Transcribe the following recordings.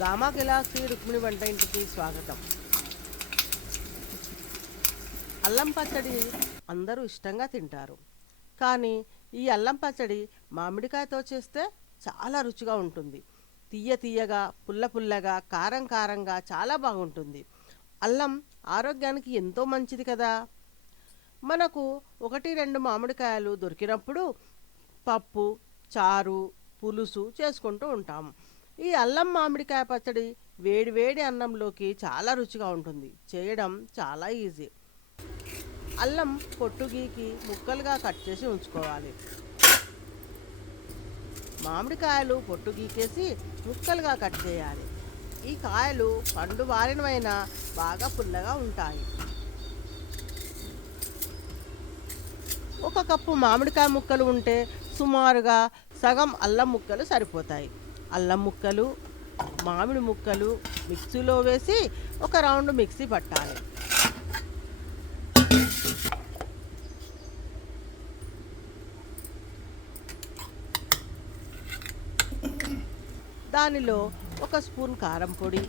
Gamma గిలాక్సీ Rukmini వంట ఇంటికి స్వాగతం. అల్లం పచ్చడి అందరూ ఇష్టంగా తింటారు. కానీ ఈ అల్లం పచ్చడి మామిడికాయతో చేస్తే చాలా రుచిగా ఉంటుంది. తీయ తీయగా పుల్ల పుల్లగా కారం కారంగా చాలా బాగుంటుంది. అల్లం ఆరోగ్యానికి ఎంతో మంచిది కదా. మనకు ఒకటి రెండు మామిడికాయలు దొరికినప్పుడు పప్పు చారు పులుసు చేసుకుంటూ ఉంటాం. ఈ అల్లం మామిడికాయ పచ్చడి వేడి వేడి అన్నంలోకి చాలా రుచిగా ఉంటుంది. చేయడం చాలా ఈజీ. అల్లం పొట్టు గీకి ముక్కలుగా కట్ చేసి ఉంచుకోవాలి. మామిడికాయలు పొట్టు గీకేసి ముక్కలుగా కట్ చేయాలి. ఈ కాయలు పండు వారినవైనా బాగా పుల్లగా ఉంటాయి. ఒక కప్పు మామిడికాయ ముక్కలు ఉంటే సుమారుగా సగం అల్లం ముక్కలు సరిపోతాయి. అల్లం ముక్కలు మామిడి ముక్కలు మిక్సీలో వేసి ఒక రౌండ్ మిక్సీ పట్టాలి. దానిలో ఒక స్పూన్ కారం పొడి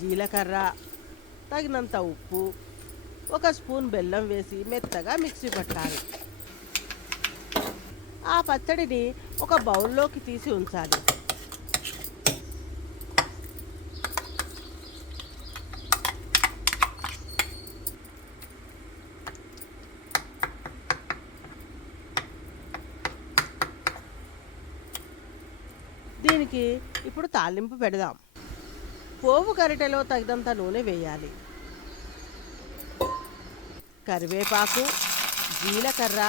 జీలకర్ర తగినంత ఉప్పు ఒక స్పూన్ బెల్లం వేసి మెత్తగా మిక్సీ పట్టాలి. ఆ పచ్చడిని ఒక బౌల్లోకి తీసి ఉంచాలి. దీనికి ఇప్పుడు తాలింపు పెడదాం. పోపు గరిటెలో తగినంత నూనె వేయాలి. కరివేపాకు జీలకర్ర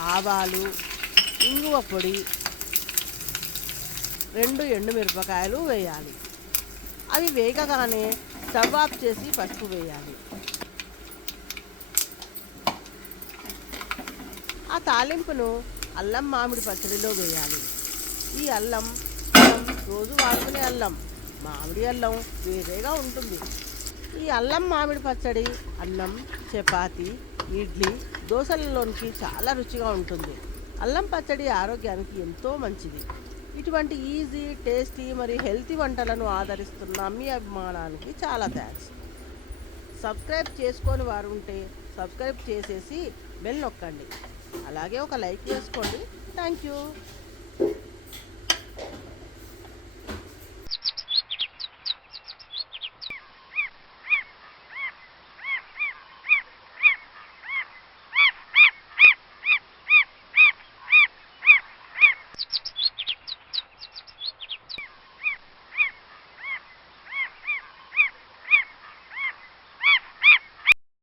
ఆవాలు ఇంగువ పొడి రెండు ఎండుమిరపకాయలు వేయాలి. అవి వేగగానే స్టవ్ ఆఫ్ చేసి పసుపు వేయాలి. ఆ తాలింపును అల్లం మామిడి పచ్చడిలో వేయాలి. ఈ అల్లం మనం రోజు వాడుకునే అల్లం మామిడి అల్లం వేరేగా ఉంటుంది. ఈ అల్లం మామిడి పచ్చడి అన్నం చపాతి ఇడ్లీ దోశలలోనికి చాలా రుచిగా ఉంటుంది. అల్లం పచ్చడి ఆరోగ్యానికి ఎంతో మంచిది. ఇటువంటి ఈజీ టేస్టీ మరియు హెల్తీ వంటలను ఆదరిస్తున్న మీ అభిమానానికి చాలా థ్యాంక్స్. సబ్స్క్రైబ్ చేసుకొని వారు ఉంటే సబ్స్క్రైబ్ చేసేసి బెల్ నొక్కండి. అలాగే ఒక లైక్ చేసుకోండి థ్యాంక్ యూ.